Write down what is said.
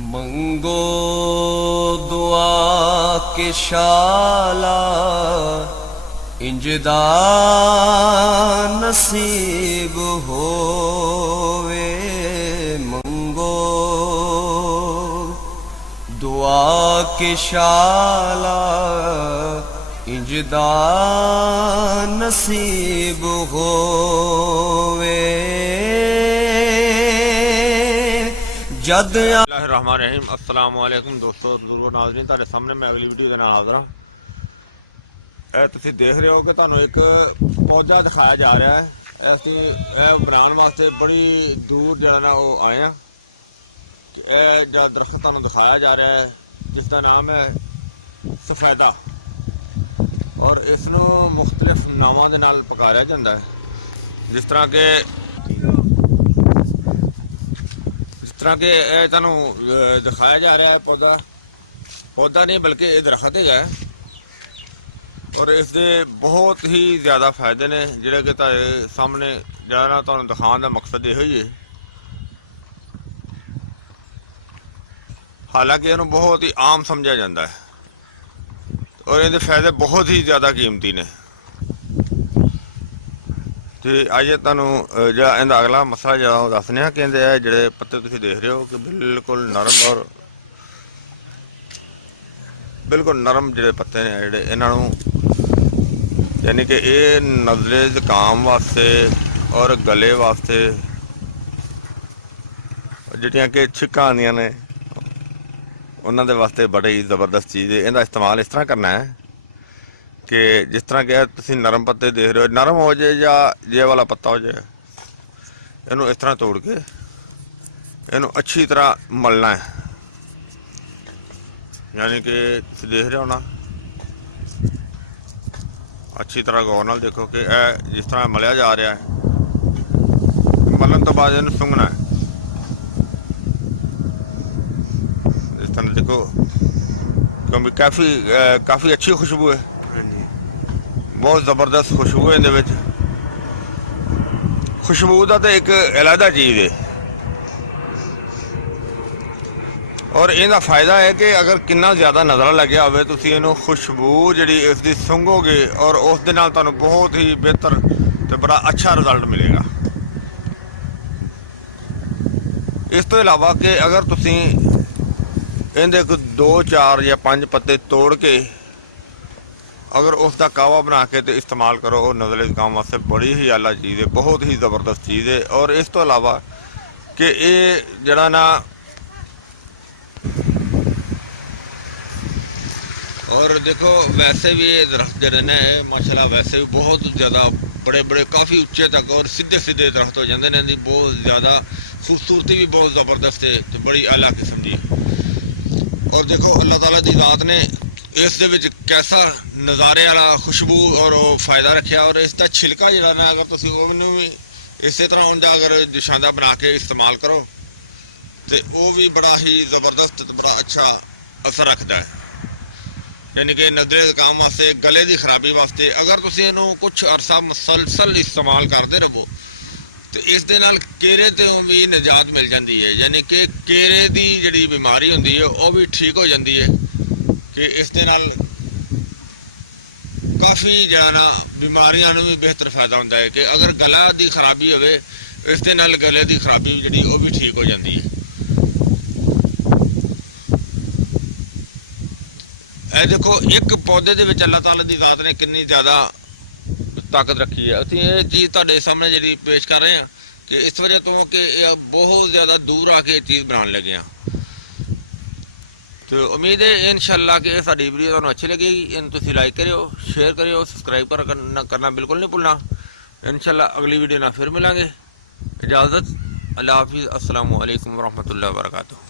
मंगो दुआ के शाला इंजदा नसीब होवे। मंगो दुआ के शाला इंजदा नसीब होवे। जद रहमान अस्सलाम वालेकुम दोस्तों बुजुर्गो नाज़रीन, तुहाडे सामने मैं अगली वीडियो के नाल हाज़र हां। तुसीं देख रहे हो कि तुहानूं एक पौधा दिखाया जा रहा है। असीं बनाने वास्ते बड़ी दूर जो ना वो आए हैं कि जो दरख्त तुहानूं दिखाया जा रहा है जिसका नाम है सफेदा, और इसनूं मुख्तलिफ नावां दे नाल पुकारिया जांदा है। जिस तरह के तुहानूं दिखाया जा रहा है पौधा नहीं बल्कि ये दरख्त है, और इसके बहुत ही ज़्यादा फायदे ने जिहड़े कि तुहाडे सामने ज़्यादा तुहानूं दिखाने का मकसद इहो ही है। हालांकि इन्हूं बहुत ही आम समझा जाता है और इहदे फायदे बहुत ही ज़्यादा कीमती ने। तो अज तुहानूं जिहड़ा इहदा अगला मसला जो दसने कि इहदे जिहड़े पत्ते तुसीं देख रहे हो कि बिल्कुल नरम और बिल्कुल नरम जिहड़े पत्ते ने जिहड़े इन्हां नूं यानी कि ये नज़ले ज़ुकाम वास्ते और गले वास्ते जिहड़ियां कि छिक्कां आंदियां ने उन्हां दे वास्ते बड़ी ही ज़बरदस्त चीज़ है। इहदा इस्तेमाल इस तरह करना है कि जिस तरह के तुसीं नरम पत्ते देख रहे हो, नरम हो जाए या ये वाला पत्ता हो जाए, इनू इस तरह तोड़ के इनू अच्छी तरह मलना है। यानी कि तुसीं देख रहे हो ना, अच्छी तरह गौर नाल देखो कि जिस तरह मलिया जा रहा है, मलन तो बाद इनू सुंघना है। इस तरह देखो क्योंकि काफ़ी अच्छी खुशबू है, बहुत ज़बरदस्त खुशबू है। इहदे विच खुशबू का तो एक अलहदा चीज़ है, और इहदा फायदा है कि अगर कितना ज़्यादा नज़र लग्या होवे तुसीं इहनूं खुशबू जिहड़ी इसकी सूंघोगे और उस दे नाल तुहानूं बहुत ही बेहतर तो बड़ा अच्छा रिजल्ट मिलेगा। इस तो इलावा कि अगर तुसीं इहदे 2-4 या 5 पत्ते तोड़ के अगर उसका कावा बना के तो इस्तेमाल करो, और नज़ले ज़ुकाम वास्ते बड़ी ही आला चीज़ है, बहुत ही ज़बरदस्त चीज़ है। और इस तो इलावा कि ये जड़ा ना और देखो वैसे भी ये दरख्त जड़े ने माशाल्लाह वैसे भी बहुत ज़्यादा बड़े बड़े काफ़ी उच्चे तक और सीधे सीधे दरख्त हो जाते हैं। इनकी बहुत ज़्यादा खूबसूरती भी बहुत ज़बरदस्त है, तो बड़ी आला किस्म की। और देखो अल्लाह ताला की ज़ात ने इस दे विच कैसा नज़ारे वाला खुशबू और फायदा रखा। और इसका छिलका जो ना अगर तुसीं ओनू भी इस तरह उनका अगर निशाना बना के इस्तेमाल करो तो वो भी बड़ा ही ज़बरदस्त बड़ा अच्छा असर रखता है। यानी कि नज़ले ज़ुकाम वास्ते, गले की खराबी वास्ते अगर तुसीं इहनूं कुछ अरसा मुसलसल इस्तेमाल करते रहो तो इस दे नाल केरे तो भी निजात मिल जाती है। यानी कि केरे की जिहड़ी बीमारी होंदी है वह भी ठीक हो जाती है कि इस दे नाल काफ़ी जो ना बीमारियां भी बेहतर फायदा होता है कि अगर गला की खराबी हो इस दे नाल गले की खराबी जी वो भी ठीक हो जाती है। ए देखो एक पौधे के अल्लाह ताला की ज़ात ने कितनी ज़्यादा ताकत रखी है। असीं ये चीज़ तुहाडे सामने जी पेश कर रहे हैं कि इस वजह तो कि बहुत ज़्यादा दूर आके चीज़ बनाने लगे हैं। तो उम्मीद है इंशाअल्लाह कि साडी वीडियो तुहानूं अच्छी लगेगी। इन तुसीं लाइक करियो, शेयर करियो, सब्सक्राइब करना बिल्कुल नहीं भूलना। इंशाअल्लाह अगली वीडियो ना फिर मिलांगे। इजाज़त, अल्लाह हाफिज़, अस्सलामु अलैकुम वरहमतुल्लाहि वबरकातुहू।